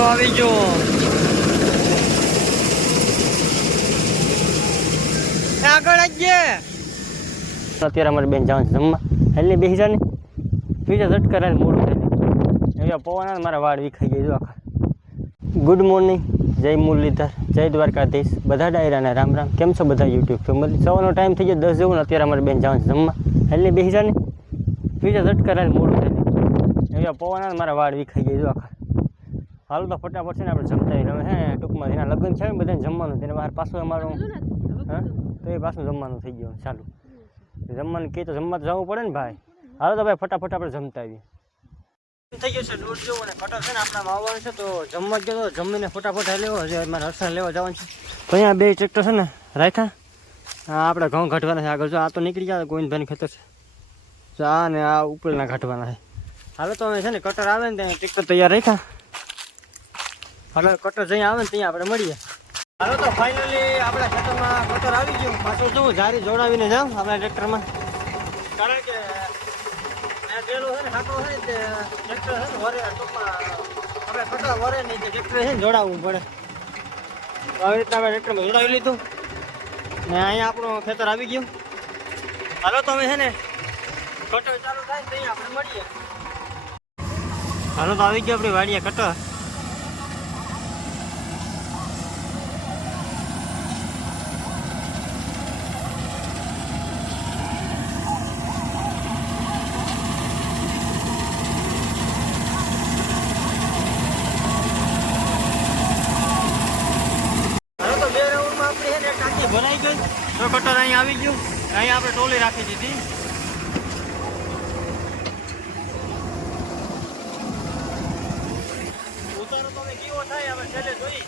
હાલો આવી ગયો અત્યારે અમારે બેન જવાનું છે જમવા. હેલી બેસી જા ને બીજા ઝટ રાખ મોડું થઈ એવા પવન મારા વાળ વિખાઈ ગઈ જો આખા. ગુડ મોર્નિંગ જય મુરલીધર, જય દ્વારકાધીશ. બધા ડાયરાને રામ રામ. કેમ છો બધા યુટ્યુબ ફેમિલી? સવારનો ટાઈમ થઈ ગયો દસ જેવું ને અત્યારે અમારે બેન જવાનું છે જમવા. હેલી બેસી જા ને બીજા ઝટ રાખ મોડું થઈ એવા પવન મારા વાળ વિખાઈ ગઈ જો આખા. હાલ તો ફટાફટ છે ને આપણે જમતા. હવે હે ટૂંકમાં એના લગ્ન છે ને બધાને જમવાનું. તેને બહાર પાછું અમારું હા? તો એ પાછું જમવાનું થઈ ગયું. ચાલુ. જમવાનું કહે તો જમવા જવું પડે ને ભાઈ. હાલો તો ભાઈ ફટાફટ આપણે જમતા આવીએ. થઈ ગયું છે દૂધ જેવું અને કટર છે ને આપણા આવવાનું છે તો જમવા ગયો તો જમીને ફટાફટ લેવો હજી મારે હસણ લેવા જવાનું છે. તો અહીંયા બે ટ્રેક્ટર છે ને રાખ્યા. આ આપણે ઘઉં ઘટવાના છે આગળ. જો આ તો નીકળી જાય ભાઈ ખેતર છે. તો આ ને આ ઉપરના ઘટવાના છે. હાલો તો અમે છે ને કટર આવે ને ત્યાં ટ્રેક્ટર તૈયાર રાખ્યા. હાલો કટર જઈ આવે ને ત્યાં આપણે મળીએ. હાલો તો ફાઇનલી આપણા ખેતરમાં કટર આવી ગયું. પાછું શું જારી જોડાવીને જાઉં આપણા ટ્રેક્ટરમાં કારણ કે ને જોડાવવું પડે. આવી રીતના આપણે ટ્રેક્ટરમાં જોડાવી લીધું. ને અહીંયા આપણું ખેતર આવી ગયું. હાલો તો અમે છે ને હાલો તો આવી ગયો આપણી વાડીએ કટર હવે તો બે રાઉન્ડમાં આપણી છે ને ટાંકી ભરાઈ ગઈ. તો કટર અહીંયા આવી ગયું. અહીંયા આપણે ટોલી રાખી દીધી ઉતારો તો હવે કેવો થાય આપણે છેલ્લે જોઈ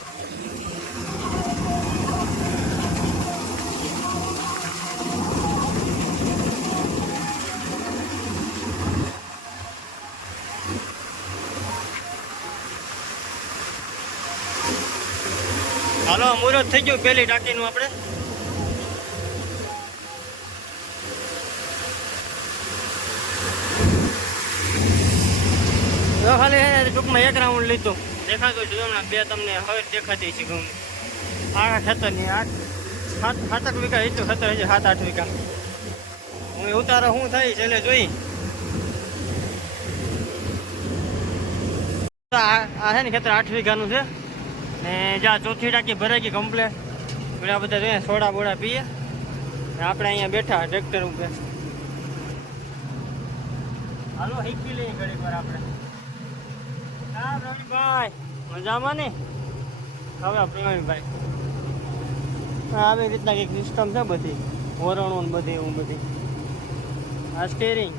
હાલો મુહૂર્ત થઈ ગયું પેલી ટાંકીનું આપણે. ખાલી ટૂંકમાં એક રાઉન્ડ લીધું. દેખાતું જો હમણાં, બે તમને હવે દેખાતી છે ઘઉં આ ખેતરની આઠ સાત સાતક વીઘા હતું ખેતર હજી સાત આઠ વીઘા. હું ઉતારો શું થાય, છેલ્લે જોઈ. આ છે ને ખેતર આઠ વીઘાનું છે. ને જ્યાં ચોથી ટાંકી ભરાઈ ગઈ કમ્પ્લેટ ઘણા બધા જોઈએ સોડા બોડા પીએ. ને આપણે અહીંયા બેઠા ટ્રેક્ટર ઉપર. હાલો હિકી લઈએ ઘડીક વાર આપણે. હા રવિભાઈ મજામાં ને? હવે પ્રવીણભાઈ. આવી રીતના કંઈક સિસ્ટમ છે બધી. વરણો બધી એવું બધી. આ સ્ટેરિંગ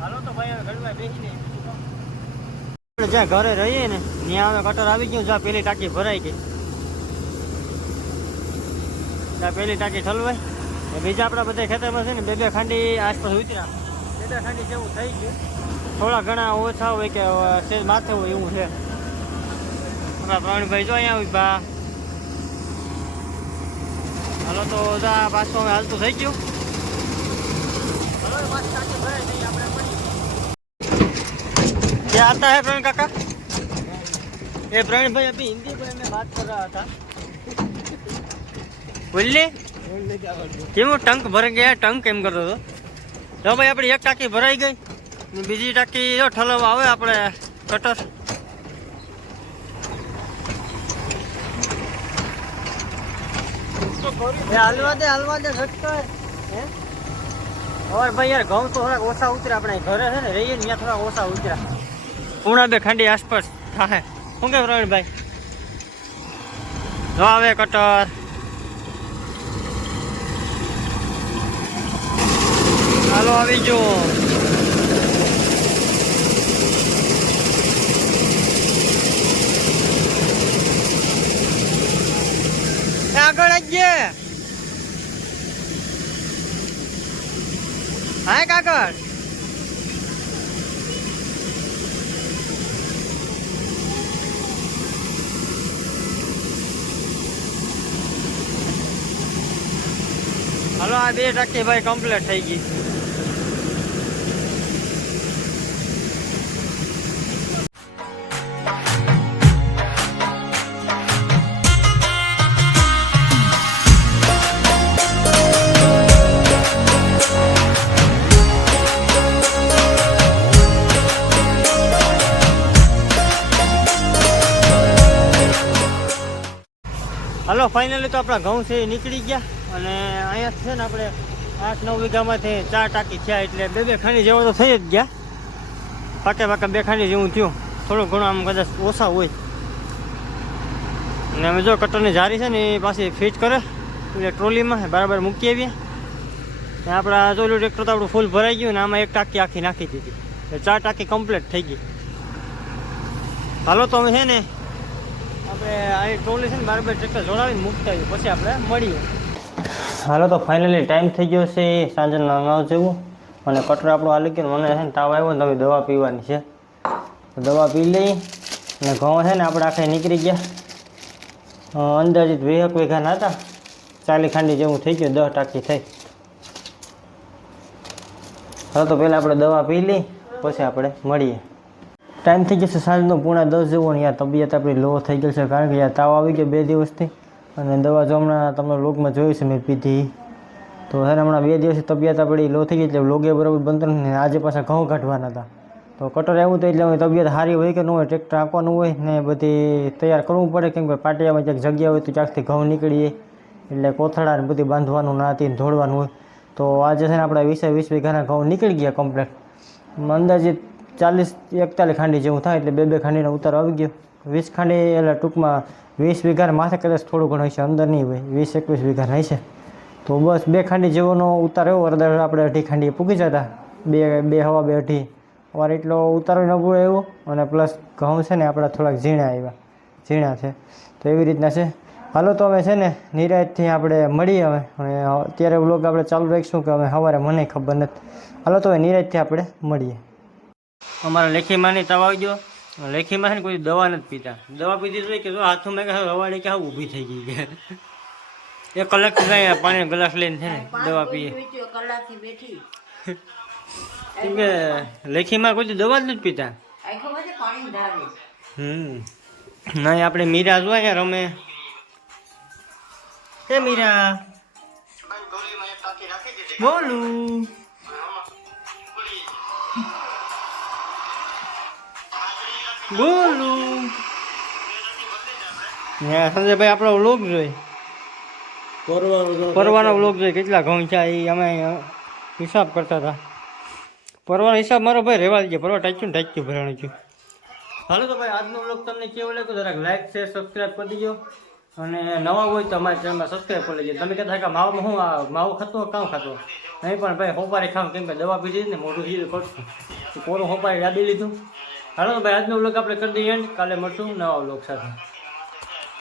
હાલો તો ભાઈ, હવે ઘડીક વાર બેસીને આપણે જ્યાં ઘરે રહીએ ને, ત્યાં હવે કટર આવી ગયું, જ્યાં પેલી ટાંકી ભરાઈ ગઈ. ત્યાં પેલી ટાંકી ઠલવાય બીજા આપણા બધા ખેતરમાં છે ને, બે બે ખાંડી આસપાસ ઉતર્યા. બે બે ખાંડી જેવું થઈ ગયું. થોડા ઘણા ઓછા હોય કે સેજ માથે હોય એવું છે. આપણા પ્રવીણભાઈ જો અહીંયા બા. હાલો તો પાછું હવે હાલતું થઈ ગયું. क्या आता है प्रवीण काका ये प्रवीण भाई अभी हिंदी में मैं बात कर रहा था બોલી કેમ ટંક ભરાઈ ગયા ટંક એમ કરતો હતો જો ભાઈ આપણી એક ટાંકી ભરાઈ ગઈ ને બીજી ટાંકી જો ઠલવવા આવે આપણે કટર એ હાલવા દે હાલવા દે ઘટકર હે હવે ભાઈ યાર ઘઉં તો થોડાક ઓછા ઉતર્યા આપણે ઘરે છે ને રહીએ ને ત્યાં થોડાક ઓછા ઉતર્યા પૂણા બે ખાંડી આસપાસ થાય શું કે પ્રવીણભાઈ જો આવે કટર. હાલો, આવી જો. આગળ આવજે હા કાકડ આ બે ટકી ભાઈ કમ્પ્લીટ થઈ ગઈ. હલો ફાઇનલી તો આપણા ઘઉં છે નીકળી ગયા. અને અહીંયા છે ને આપણે આઠ નવ વીઘામાંથી ચાર ટાંકી થયા એટલે બે બે ખાણી જેવો તો થઈ જ ગયા. પાકે પાકે બે ખાણી જેવું થયું. થોડું ઘણું આમ કદાચ ઓછા હોય. અને અમે જો કટરની જારી છે ને એ પાછી ફિટ કરે. એટલે ટ્રોલીમાં બરાબર મૂકી આવીએ. ને આપણા જોયેલું ટ્રેક્ટર તો આપણું ફૂલ ભરાઈ ગયું ને આમાં એક ટાંકી આખી નાખી દીધી. ચાર ટાંકી કમ્પ્લીટ થઈ ગઈ. હાલો તો અમે છે ને આપણે આ ટ્રોલી છે ને બરાબર ટ્રેક્ટર જોડાવીને મૂકતા આવીએ. પછી આપણે મળીએ. હાલો તો ફાઇનલી ટાઈમ થઈ ગયો છે સાંજના નવ જેવું. અને કટર આપણું હાલી ગયું મને છે ને તાવ આવ્યો ને તો હવે દવા પીવાની છે. તો દવા પી લઈ અને ઘઉં છે ને આપણે આખે નીકળી ગયા. અ, અંદાજિત વીહક વીઘાના હતા. ચાલી ખાંડી જેવું થઈ ગયું દસ ટાંકી થઈ. હવે તો પહેલાં આપણે દવા પી લઈ પછી આપણે મળીએ. ટાઈમ થઈ જશે સાંજનો પૂણા દસ જેવો અને યાર તબિયત આપણી લો થઈ ગઈ છે કારણ કે યાર તાવ આવી ગયો બે દિવસથી. અને દવા જો હમણાં તમે લોગમાં જોઈ છે મેં પીધી. તો છે હમણાં બે દિવસથી તબિયત આપણી લો થઈ ગઈ એટલે લોગે બરાબર બનતો ને આજે પાછા ઘઉં કાઢવાના હતા. તો કટર એવું તો એટલે તબિયત સારી હોય કે ન હોય ટ્રેક્ટર આપવાનું હોય ને બધી તૈયાર કરવું પડે. કેમ કે પાટિયામાં ક્યાંક જગ્યા હોય તો ક્યાંકથી ઘઉં નીકળીએ. એટલે કોથળા ને બધી બાંધવાનું નાતી ધોડવાનું હોય. તો આજે છે ને આપણા વીસે વીસ વીઘાના ઘઉં નીકળી ગયા કમ્પ્લેટ અંદાજિત ચાલીસ એકતાલીસ ખાંડી જેવું થાય એટલે બે બે ખાંડીનો ઉતારો આવી ગયો. વીસ ખાંડી એટલે ટૂંકમાં વીસ વીઘા માથે કદાચ થોડું ઘણું છે અંદર નહીં હોય. વીસ એકવીસ વીઘા હશે. તો બસ બે ખાંડી જેવોનો ઉતાર એવો વરદાર આપણે અઢી ખાંડીએ પૂગી જતા. બે બે હવા, બે અઢી. વાર એટલો ઉતારો ન પૂરો એવો. અને પ્લસ ઘઉં છે ને આપણા થોડાક ઝીણા આવ્યા. ઝીણા છે. તો એવી રીતના છે. હાલો, તો અમે છે ને નિરાયતથી આપણે મળીએ હવે. અને અત્યારે વ્લોગ આપણે ચાલુ રાખીશું કે અમે સવારે મને ખબર નથી. હાલો, તો હવે નિરાયતથી આપણે મળીએ. અમારા લેખીમાંની તવા આવી ગયો. લેખીમાં છે ને કોઈ દવા નથી પીતા. દવા પીધી તો કે જો હાથમાં કે હવાડે કે ઊભી થઈ ગઈ કે. એક કલાક થાય પાણીનો ગ્લાસ લઈને છે ને દવા પીએ. કલાકથી બેઠી. કેમ કે લેખીમાં કોઈ દી દવા જ નથી પીતા. આખો બધે પાણી ધારે. હમ. નહીં આપણે મીરા જો અહીંયા રમે? એ મીરા. બોલું. બોલું. હા સંજયભાઈ આપણો વ્લોગ જોઈ. પરવાનો વ્લોગ જોઈ. કેટલા ઘઉં છે? એ અમે હિસાબ કરતા હતા. પરવાનો હિસાબ મારો ભાઈ રહેવા દીધો પરવા ટાચ્યું ને ટાચ્યું ભરાણું છું હાલો તો ભાઈ આજનો વ્લોગ તમને કેવો લાગ્યો? જરાક લાઈક શેર સબસ્ક્રાઈબ કરી દીજો. અને નવા હોય તો અમારી ચેનલમાં સબસ્ક્રાઈબ કરી લેજો. તમે કહેતા કે માવો હું માવો ખાતો કામ ખાતો નહીં પણ ભાઈ હોપારી ખાવ કેમ કે દવા પીધી ને મોટું હીર કરશું કોરું હોપારી યાદી લીધું. હાલો ભાઈ આજનો વ્લોગ આપણે કરી દઈએ. કાલે મળશું નવા વ્લોગ સાથે